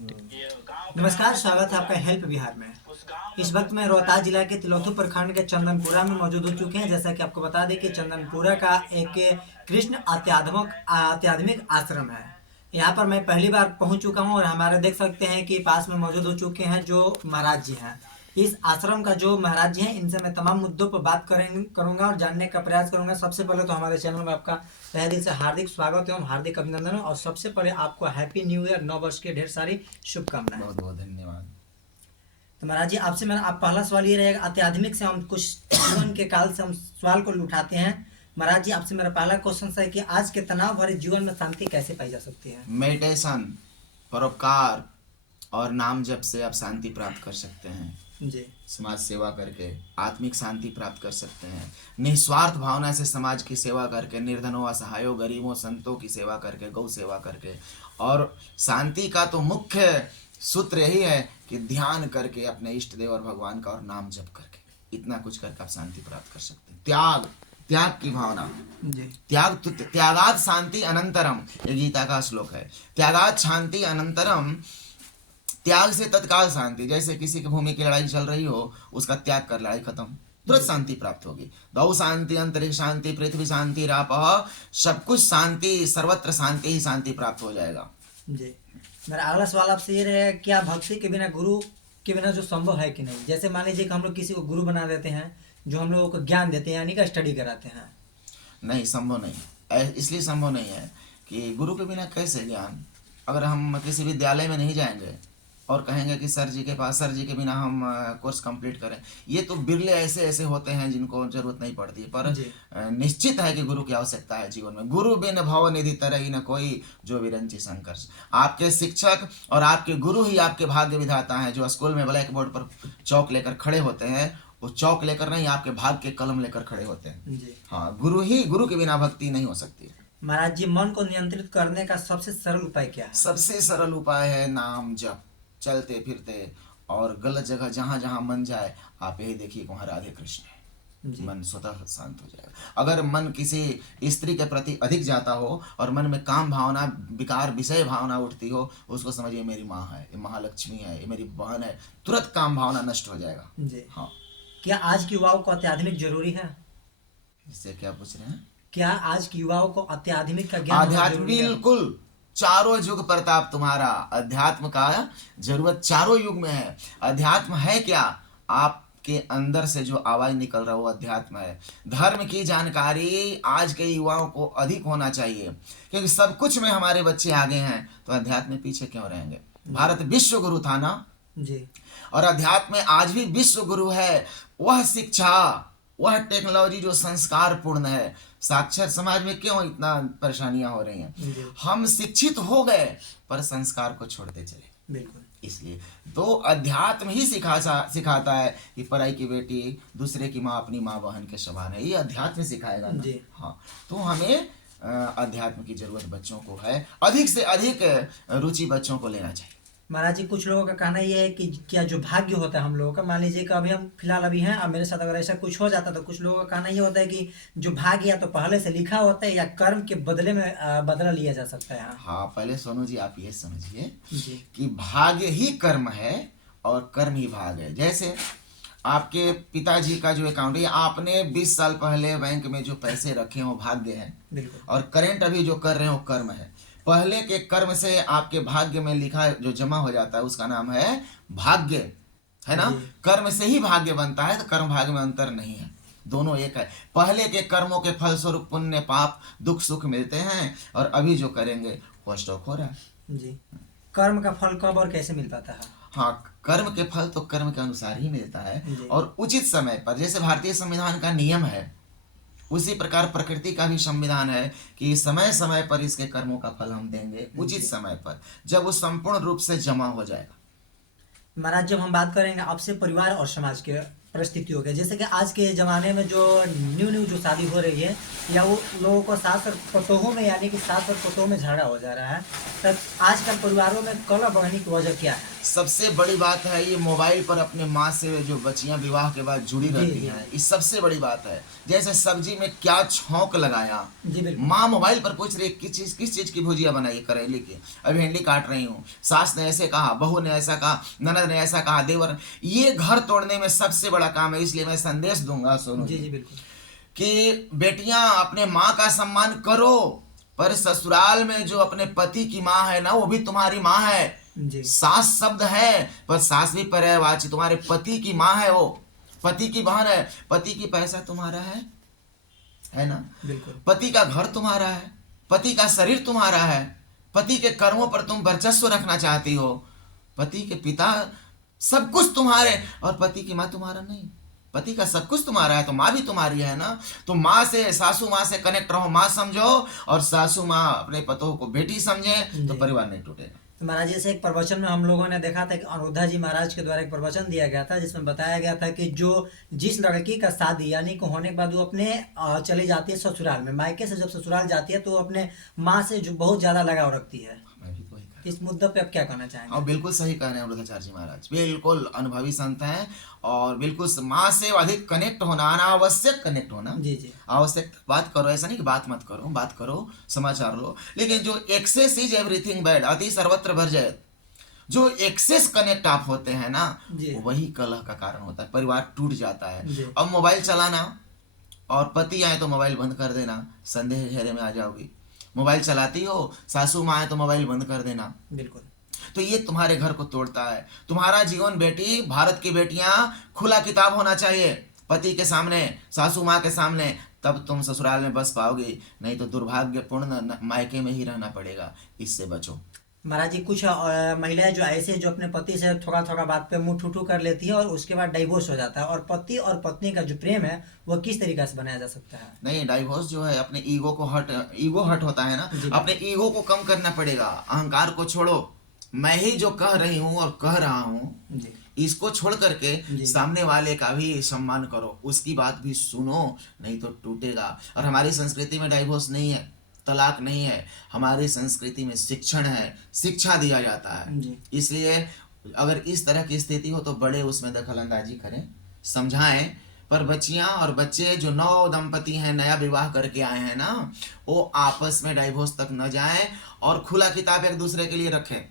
नमस्कार, स्वागत है आपका हेल्प बिहार में। इस वक्त मैं रोहतास जिला के तिलौथू प्रखंड के चंदनपुरा में मौजूद हो चुके हैं। जैसा कि आपको बता दें कि चंदनपुरा का एक कृष्ण आध्यात्मिक आश्रम है। यहाँ पर मैं पहली बार पहुँच चुका हूँ और हमारे देख सकते हैं कि पास में मौजूद हो चुके हैं जो महाराज जी हैं। इस आश्रम का जो महाराज जी हैं, इनसे मैं तमाम मुद्दों पर बात करूंगा और जानने का प्रयास करूंगा। सबसे पहले तो हमारे चैनल में आपका तहे दिल से हार्दिक स्वागत एवं हार्दिक अभिनंदन और सबसे पहले आपको हैप्पी न्यू ईयर, नव वर्ष की ढेर सारी शुभकामनाएं। बहुत बहुत धन्यवाद। तो महाराज जी, आपसे मेरा आप पहला सवाल ये रहेगा, आध्यात्मिक से हम कुछ जीवन के काल से हम सवाल को उठाते हैं। महाराज जी, आपसे मेरा पहला क्वेश्चन है कि आज के तनाव भरे जीवन में शांति कैसे पाई जा सकती है? मेडिटेशन, परोपकार और नाम जप से आप शांति प्राप्त कर सकते हैं। जी। समाज सेवा करके आत्मिक शांति प्राप्त कर सकते हैं। निस्वार्थ भावना से समाज की सेवा करके, निर्धनों, असहायों, गरीबों, संतों की सेवा करके, गौ सेवा करके। और शांति का तो मुख्य सूत्र यही है कि ध्यान करके अपने इष्ट देव और भगवान का और नाम जप करके, इतना कुछ करके आप शांति प्राप्त कर सकते हैं। त्याग की भावना, जी। त्यागात शांति अनंतरम, ये गीता का श्लोक है। त्यागात शांति अनंतरम, त्याग से तत्काल शांति। जैसे किसी की भूमि की लड़ाई चल रही हो, उसका त्याग कर लड़ाई खत्म, तुरंत शांति प्राप्त होगी। दौ शांति, अंतरिक्ष शांति, पृथ्वी शांति, रापः, सब कुछ शांति, सर्वत्र शांति ही शांति प्राप्त हो जाएगा। जी। मेरा अगला सवाल आपसे ये रहेगा, क्या भक्ति के बिना, गुरु के बिना जो संभव है कि नहीं? जैसे मान लीजिए कि हम लोग किसी को गुरु बना देते हैं, जो हम लोगों को ज्ञान देते हैं, यानी कि स्टडी कराते हैं। नहीं, संभव नहीं। इसलिए संभव नहीं है कि गुरु के बिना कैसे ज्ञान। अगर हम किसी विद्यालय में नहीं जाएंगे और कहेंगे कि सर जी के बिना हम कोर्स कंप्लीट करें, ये तो बिरले ऐसे ऐसे होते हैं जिनको जरूरत नहीं पड़ती है। पर निश्चित है कि गुरु की आवश्यकता है जीवन में। गुरु बिन भव निधि तरही न कोई, जो विरंची संकर्ष। आपके शिक्षक और आपके गुरु ही आपके भाग्य विधाता हैं। जो स्कूल में ब्लैक बोर्ड पर चौक लेकर खड़े होते हैं, वो चौक लेकर नहीं, आपके भाग्य के कलम लेकर खड़े होते हैं। जी। हाँ, गुरु के बिना भक्ति नहीं हो सकती। महाराज जी, मन को नियंत्रित करने का सबसे सरल उपाय क्या है? सबसे सरल उपाय है नाम जप। चलते फिरते और गलत जगह जहाँ जहाँ मन जाए, आप यही देखिए वहाँ राधे कृष्ण है, मन स्वतः शांत हो जाएगा। अगर मन किसी स्त्री के प्रति अधिक जाता हो और मन में काम भावना, विकार, विषय भावना उठती हो, उसको समझिए मेरी माँ है, ये महालक्ष्मी है, ये मेरी बहन है, तुरंत काम भावना नष्ट हो जाएगा। जी। हाँ। क्या आज के युवाओं को आध्यात्मिक जरूरी है? इससे क्या पूछ रहे हैं? क्या आज के युवाओं को आध्यात्मिक का ज्ञान आध्यात्म बिल्कुल, चारों युग प्रताप तुम्हारा। अध्यात्म का जरूरत चारों युग में है। अध्यात्म है क्या? आपके अंदर से जो आवाज निकल रहा है वो अध्यात्म है। धर्म की जानकारी आज के युवाओं को अधिक होना चाहिए, क्योंकि सब कुछ में हमारे बच्चे आगे हैं, तो अध्यात्म में पीछे क्यों रहेंगे? भारत विश्व गुरु था ना जी। और अध्यात्म में आज भी विश्व गुरु है। वह शिक्षा, वह टेक्नोलॉजी जो संस्कार पूर्ण है। साक्षर समाज में क्यों इतना परेशानियां हो रही हैं? हम शिक्षित हो गए पर संस्कार को छोड़ते चले। बिल्कुल। इसलिए तो अध्यात्म ही सिखाता है कि पराई की बेटी दूसरे की माँ अपनी माँ बहन के समान है। ये अध्यात्म सिखाएगा ना। हाँ, तो हमें अध्यात्म की जरूरत बच्चों को है। अधिक से अधिक रुचि बच्चों को लेना चाहिए। महाराज जी, कुछ लोगों का कहना ये है कि क्या जो भाग्य होता है हम लोगों का, मान लीजिए कि अभी हम फिलहाल अभी हैं, अब मेरे साथ अगर ऐसा कुछ हो जाता तो कुछ लोगों का कहना ये होता है कि जो भाग्य या तो पहले से लिखा होता है या कर्म के बदले में बदला लिया जा सकता है। हाँ, पहले सोनू जी आप ये समझिए जी। कि भाग्य ही कर्म है और कर्म ही भाग्य है। जैसे आपके पिताजी का जो अकाउंट है, आपने 20 साल पहले बैंक में जो पैसे रखे हैं वो भाग्य है। बिल्कुल। और करेंट अभी जो कर रहे हैं वो कर्म है। पहले के कर्म से आपके भाग्य में लिखा जो जमा हो जाता है उसका नाम है भाग्य, है ना। कर्म से ही भाग्य बनता है, तो कर्म भाग्य में अंतर नहीं है, दोनों एक है। पहले के कर्मों के फल स्वरूप पुण्य पाप दुख सुख मिलते हैं और अभी जो करेंगे वो स्टॉक हो रहा है। जी। कर्म का फल कब और कैसे मिल पाता है? हाँ, कर्म के फल तो कर्म के अनुसार ही मिलता है और उचित समय पर। जैसे भारतीय संविधान का नियम है, उसी प्रकार प्रकृति का भी संविधान है कि समय समय पर इसके कर्मों का फल हम देंगे, उचित समय पर, जब वो संपूर्ण रूप से जमा हो जाएगा। महाराज, जब हम बात करेंगे आपसे परिवार और समाज के परिस्थिति हो गया। जैसे कि आज के ज़माने में जो न्यू जो शादी हो रही है, या वो लोगों को सास और पतोहों में, यानी कि सास और पतोह में झगड़ा हो जा रहा है, तब आजकल परिवारों में कलह बढ़ने की वजह क्या है? सबसे बड़ी बात है ये मोबाइल पर अपने माँ से जो बच्चियां विवाह के बाद जुड़ी रहती जी। हैं, ये सबसे बड़ी बात है। जैसे सब्जी में क्या छौंक लगाया, जी बिल्कुल। माँ मोबाइल पर पूछ रही किस चीज की भुजिया बनाई, करेले की, अभी भिंडी काट रही हूँ, सास ने ऐसे कहा, बहू ने ऐसा कहा, ननद ने ऐसा कहा, देवर। ये घर तोड़ने में सबसे बड़ा काम है। इसलिए मैं संदेश दूंगा सोनू जी बिल्कुल। कि बेटियां अपने माँ का सम्मान करो, पर ससुराल में जो अपने पति की माँ है ना, वो भी तुम्हारी माँ है। जी सास शब्द है पर सास भी पर्यायवाची, तुम्हारे पति की माँ है, वो पति की बहन है। पति की पैसा तुम्हारा है ना, बिल्कुल। पति का घर तुम्हारा है, पति का शरीर तुम्हारा है, पति के कर्मों पर तुम वर्चस्व रखना चाहती हो, पति के पिता सब कुछ तुम्हारे, और पति की माँ तुम्हारा नहीं। पति का सब कुछ तुम्हारा है तो माँ भी तुम्हारी है ना। तो माँ से, सासू माँ से कनेक्ट रहो, माँ समझो, और सासू माँ अपने पतों को बेटी समझे, तो परिवार नहीं टूटेगा। तो महाराज, जैसे एक प्रवचन में हम लोगों ने देखा था कि अनिरुद्धा जी महाराज के द्वारा एक प्रवचन दिया गया था, जिसमें बताया गया था कि जो जिस लड़की का शादी यानी कि होने के बाद वो अपने चली जाती है ससुराल में, मायके से जब ससुराल जाती है तो वो अपने माँ से जो बहुत ज्यादा लगाव रखती है। मैं भी वही कह इस मुद्दे पे आप क्या कहना चाहेंगे? और बिल्कुल सही कह रहे हैं अमृताचार्य जी महाराज, बिल्कुल अनुभवी संत हैं, और बिल्कुल माँ से अधिक कनेक्ट होना, अनावश्यक कनेक्ट होना। जी आवश्यक बात करो, ऐसा नहीं कि बात मत करो, बात करो, समाचार लो, लेकिन जो एक्सेस इज एवरीथिंग बैड, अति सर्वत्र वर्जयत, जो एक्सेस कनेक्ट आप होते हैं ना, वही कलह का कारण होता है, परिवार टूट जाता है। अब मोबाइल चलाना और पति आए तो मोबाइल बंद कर देना, संदेह घेरे में आ जाओगी। मोबाइल चलाती हो, सासू माँ आए तो मोबाइल बंद कर देना, बिल्कुल। तो ये तुम्हारे घर को तोड़ता है। तुम्हारा जीवन बेटी, भारत की बेटियां खुला किताब होना चाहिए, पति के सामने, सासू माँ के सामने, तब तुम ससुराल में बस पाओगे, नहीं तो दुर्भाग्यपूर्ण मायके में ही रहना पड़ेगा। इससे बचो। महाराज जी, कुछ महिलाएं जो ऐसे जो अपने पति से थोड़ा थोड़ा बात पे मुंह ठूठू कर लेती है और उसके बाद डाइवोर्स हो जाता है, और पति और पत्नी का जो प्रेम है वो किस तरीके से बनाया जा सकता है? नहीं, डाइवोर्स जो है अपने ईगो हट होता है ना, अपने ईगो को कम करना पड़ेगा, अहंकार को छोड़ो। मैं ही जो कह रही हूँ और कह रहा हूँ, इसको छोड़ करके सामने वाले का भी सम्मान करो, उसकी बात भी सुनो, नहीं तो टूटेगा। और हमारी संस्कृति में डाइवोर्स नहीं है, तलाक नहीं है, हमारी संस्कृति में शिक्षण है, शिक्षा दिया जाता है। इसलिए अगर इस तरह की स्थिति हो तो बड़े उसमें दखल अंदाजी करें, समझाएं, पर बच्चियां और बच्चे जो नव दंपति हैं, नया विवाह करके आए हैं ना, वो आपस में डाइवोर्स तक न जाएं और खुला किताब एक दूसरे के लिए रखें,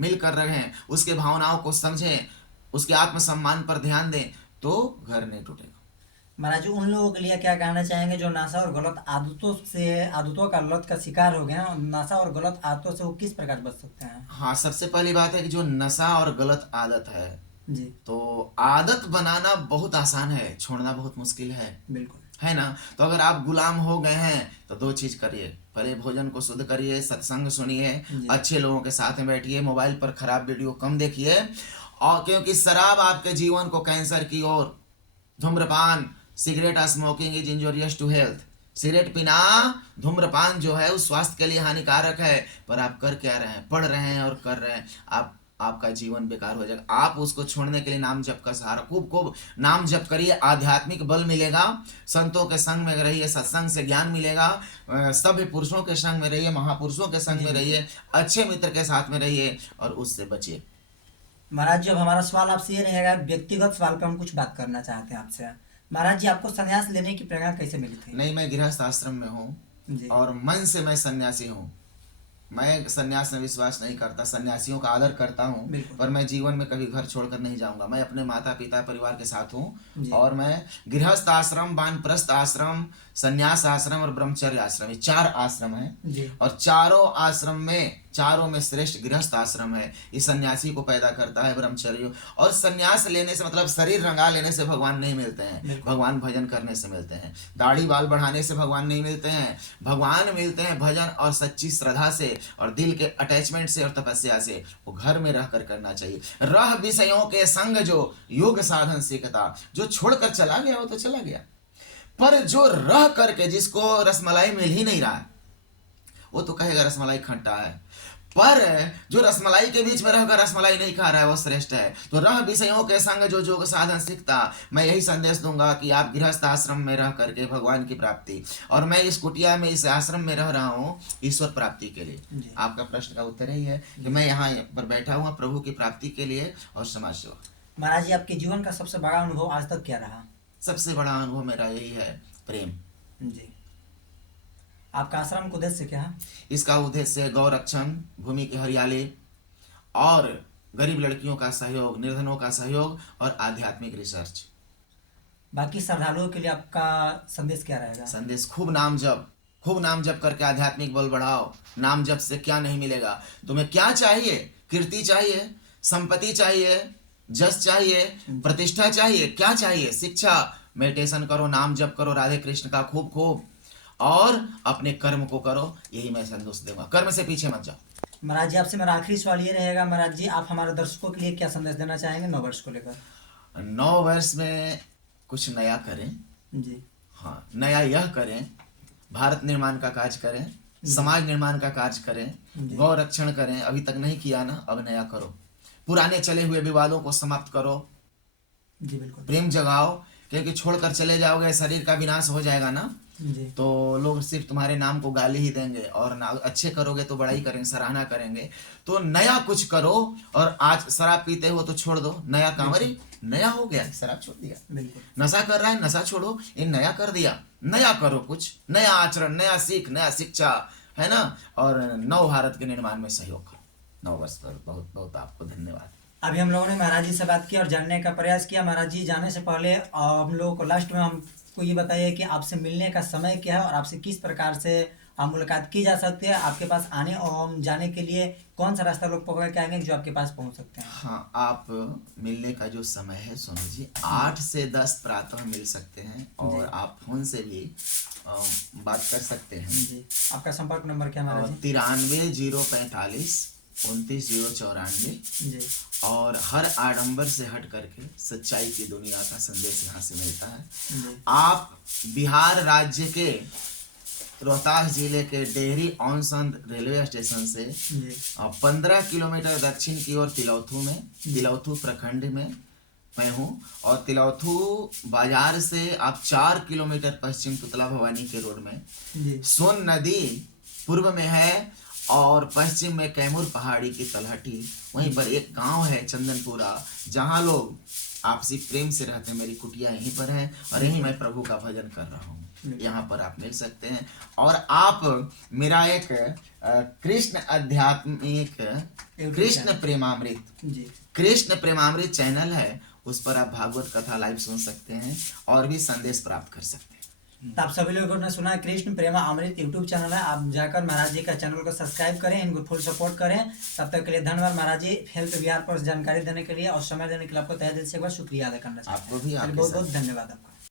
मिलकर रहें, उसके भावनाओं को समझें, उसके आत्मसम्मान पर ध्यान दें, तो घर नहीं टूटेगा। महाराज जी, उन लोगों के लिए क्या कहना चाहेंगे जो नशा और गलत आदतों का लत का शिकार हो गए हैं? नशा और गलत आदतों से वो किस प्रकार बच सकते हैं? हाँ, सबसे पहली बात है कि जो नशा और गलत आदत है जी, तो आदत बनाना बहुत आसान है, छोड़ना बहुत मुश्किल है। बिल्कुल, है ना। तो अगर आप गुलाम हो गए हैं तो दो चीज करिए, पहले भोजन को शुद्ध करिए, सत्संग सुनिए, अच्छे लोगों के साथ में बैठिए, मोबाइल पर खराब वीडियो कम देखिए, और क्योंकि शराब आपके जीवन को कैंसर की ओर, धूम्रपान, cigarette smoking is injurious to health, cigarette पीना, धूम्रपान जो है उस स्वास्थ्य के लिए हानिकारक है, पर आप कर क्या रहे हैं, पढ़ रहे हैं और कर रहे हैं, आपका जीवन बेकार हो जाएगा। आप उसको छोड़ने के लिए नाम जप का सहारा, खूब नाम जप करिए, आध्यात्मिक बल मिलेगा, संतों के संग में रहिए, सत्संग से ज्ञान मिलेगा, सभ्य पुरुषों के संग में रहिए, महापुरुषों के संग में रहिए, अच्छे मित्र के साथ में रहिए और उससे बचिए। महाराज जी, अब हमारा सवाल आपसे ये रहेगा, व्यक्तिगत सवाल पे हम कुछ बात करना चाहते हैं आपसे। महाराज जी, आपको संन्यास लेने की प्रेरणा कैसे मिली थी? नहीं, मैं गृहस्थ आश्रम में हूँ और मन से मैं सन्यासी हूँ। मैं सन्यास में विश्वास नहीं करता, सन्यासियों का आदर करता हूँ, पर मैं जीवन में कभी घर छोड़कर नहीं जाऊंगा। मैं अपने माता पिता परिवार के साथ हूँ और मैं गृहस्थ आश्रम, वानप्रस्थ आश्रम, सन्यास आश्रम और ब्रह्मचर्य आश्रम, ये 4 आश्रम हैं और चारों में श्रेष्ठ गृहस्थ आश्रम है। इस सन्यासी को पैदा करता है ब्रह्मचर्य। और सन्यास लेने से मतलब शरीर रंगा लेने से भगवान नहीं मिलते हैं, भगवान भजन करने से मिलते हैं। दाढ़ी बाल बढ़ाने से भगवान नहीं मिलते हैं, भगवान मिलते हैं भजन और सच्ची श्रद्धा से और दिल के अटैचमेंट से और तपस्या से। वो घर में रहकर करना चाहिए। रह विषयों के संग जो योग साधन सीखता, जो छोड़कर चला गया वो तो चला गया, पर जो रह करके जिसको रसमलाई मिल ही नहीं रहा है वो तो कहेगा रसमलाई खट्टा है। पर जो रसमलाई के बीच में रहकर रसमलाई नहीं खा रहा है वो श्रेष्ठ है। तो रह विषयों के संग जो योग साधन सीखता, मैं यही संदेश दूंगा कि आप गृहस्थ आश्रम में रह करके भगवान की प्राप्ति, और मैं इस कुटिया में इस आश्रम में रह रहा हूँ ईश्वर प्राप्ति के लिए। आपका प्रश्न का उत्तर यही है कि मैं यहाँ पर बैठा हुआ प्रभु की प्राप्ति के लिए और समाज सेवा। महाराज जी, आपके जीवन का सबसे बड़ा अनुभव आज तक क्या रहा? सबसे बड़ा अनुभव मेरा यही है, प्रेम जी। आपका आश्रम का उद्देश्य क्या है? इसका उद्देश्य गौरक्षण, भूमि की हरियाली और गरीब लड़कियों का सहयोग, निर्धनों का सहयोग और आध्यात्मिक रिसर्च। बाकी श्रद्धालुओं के लिए आपका संदेश क्या रहेगा? संदेश खूब नाम जप करके आध्यात्मिक बल बढ़ाओ। नाम जप से क्या नहीं मिलेगा? तुम्हें क्या चाहिए? कीर्ति चाहिए, संपत्ति चाहिए, जस चाहिए, प्रतिष्ठा चाहिए, क्या चाहिए? शिक्षा, मेडिटेशन करो, नाम जप करो राधे कृष्ण का खूब खूब, और अपने कर्म को करो। यही मैं संदेश दूंगा, कर्म से पीछे मत जाओ। महाराज जी, आपसे मेरा आखिरी सवाल ये रहेगा, महाराज जी आप हमारे दर्शकों के लिए क्या संदेश देना चाहेंगे 9 वर्ष को लेकर? 9 वर्ष में कुछ नया करें जी। हाँ, नया यह करें, भारत निर्माण का कार्य करें, समाज निर्माण का कार्य करें, गौ रक्षण करें। अभी तक नहीं किया ना, अब नया करो। पुराने चले हुए विवादों को समाप्त करो। जी बिल्कुल। प्रेम जगाओ, क्योंकि छोड़कर चले जाओगे शरीर का विनाश हो जाएगा ना, तो लोग सिर्फ तुम्हारे नाम को गाली ही देंगे, और ना अच्छे करोगे तो बड़ाई करेंगे, सराहना करेंगे। तो नया कुछ करो, और आज शराब पीते हो तो छोड़ दो। नया काम, अरे नया हो गया, शराब छोड़ दिया। नशा कर रहा है, नशा छोड़ो, ये नया कर दिया। नया करो, कुछ नया आचरण, नया सीख, नया शिक्षा, है ना, और नव भारत के निर्माण में सहयोग करो। 9 वर्ष पर बहुत बहुत आपको धन्यवाद। अभी हम लोगों ने महाराज जी से बात की और जानने का प्रयास किया। महाराज जी, जाने से पहले हम लोगों को लास्ट में हमको ये बताइए कि आपसे मिलने का समय क्या है और आपसे किस प्रकार से मुलाकात की जा सकती है। आपके पास आने और जाने के लिए कौन सा रास्ता लोग पकड़ के आएंगे जो आपके पास पहुंच सकते हैं? हाँ, आप मिलने का जो समय है सोनू जी, 8 से 10 प्रातः मिल सकते हैं, और आप फोन से भी बात कर सकते हैं। जी। आपका संपर्क नंबर क्या है महाराज जी? 93 045 29 094। जी। और हर आडंबर से हट करके सच्चाई की दुनिया का संदेश यहाँ से मिलता है। जी। आप बिहार राज्य के रोहतास जिले के डेहरी ऑनसंद रेलवे स्टेशन से 15 किलोमीटर दक्षिण की ओर तिलौथू प्रखंड में मैं हूँ, और तिलौथू बाजार से आप 4 किलोमीटर पश्चिम तुतला भवानी के रोड में सोन नदी पूर्व में है, और पश्चिम में कैमूर पहाड़ी की तलहटी, वहीं पर एक गांव है चंदनपुरा, जहां लोग आपसी प्रेम से रहते हैं। मेरी कुटिया यहीं पर है, और यहीं मैं प्रभु का भजन कर रहा हूँ। यहाँ पर आप मिल सकते हैं। और आप मेरा एक कृष्ण आध्यात्मिक कृष्ण प्रेमामृत चैनल है, उस पर आप भागवत कथा लाइव सुन सकते हैं और भी संदेश प्राप्त कर सकते हैं। तो आप सभी लोगों ने सुना, कृष्ण प्रेमा अमृत यूट्यूब चैनल है, आप जाकर महाराज जी का चैनल को सब्सक्राइब करें, इनको फुल सपोर्ट करें। तब तक के लिए धन्यवाद महाराज जी, हेल्थ बिहार पर जानकारी देने के लिए और समय देने के लिए आपको तहे दिल से एक बार शुक्रिया अदा करना चाहते हैं। आपको भी बहुत बहुत धन्यवाद आपका।